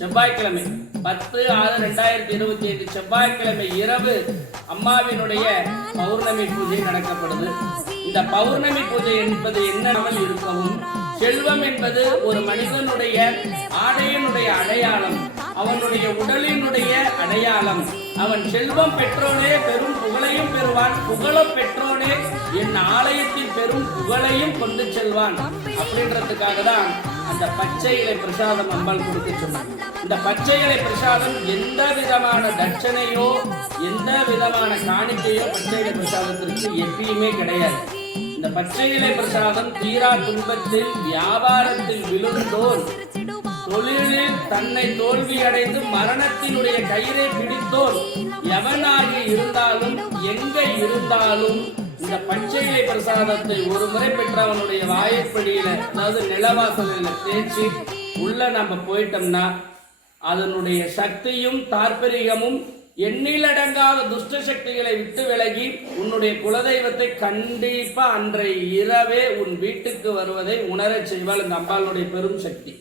செவ்வாய்க்கிழமை 10/6/2025 செவ்வாய்க்கிழமை இரவு அம்மாவினுடைய பௌர்ணமி பூஜை நடக்கப்படுது. இந்த பௌர்ணமி பூஜை என்பது என்னவெல் இருக்கவும், செல்வம் என்பது ஒரு மனிதனுடைய ஆடையினுடைய அடையாளம், அவனுடைய உடலினுடைய அடையாளம். அவன் செல்வம் பெற்றோனே பெரும் புகழையும் பெறுவான், புகழும் பெற்றோனே என் ஆலயத்தில் பெரும் புகழையும் கொண்டு செல்வான் அப்படின்றதுக்காக தான் அந்த பச்சை இலை பிரசாதம் அம்பாள் கொடுக்க சொன்னான். இந்த பச்சை இலை பிரசாதம் எந்த விதமான தட்சணையோ எந்த விதமான காணிக்கையோ பச்சை இலை பிரசாதத்திற்கு எப்பயுமே கிடையாது. இந்த பச்சை இலை பிரசாதம் தீரா துன்பத்தில் வியாபாரத்தில் விழுந்தோர், தொழிலில் தன்னை தோல்வியடைந்து மரணத்தினுடைய கயிறை பிடித்தோர் எவனாக இருந்தாலும் எங்க இருந்தாலும் இந்த பச்சை இலை பிரசாதத்தை ஒரு முறை பெற்றவனுடைய வாயப்படியில, அதாவது நிலவாசலில் தேய்ச்சி உள்ள நம்ம போயிட்டோம்னா அதனுடைய சக்தியும் தாற்பரிகமும் எண்ணிலடங்காத துஷ்ட சக்திகளை விட்டு விலகி உன்னுடைய குலதெய்வத்தை கண்டிப்பா அன்றைய இரவே உன் வீட்டுக்கு வருவதை உணரச் செய்வாள் இந்த அம்பாளுடைய பெரும் சக்தி.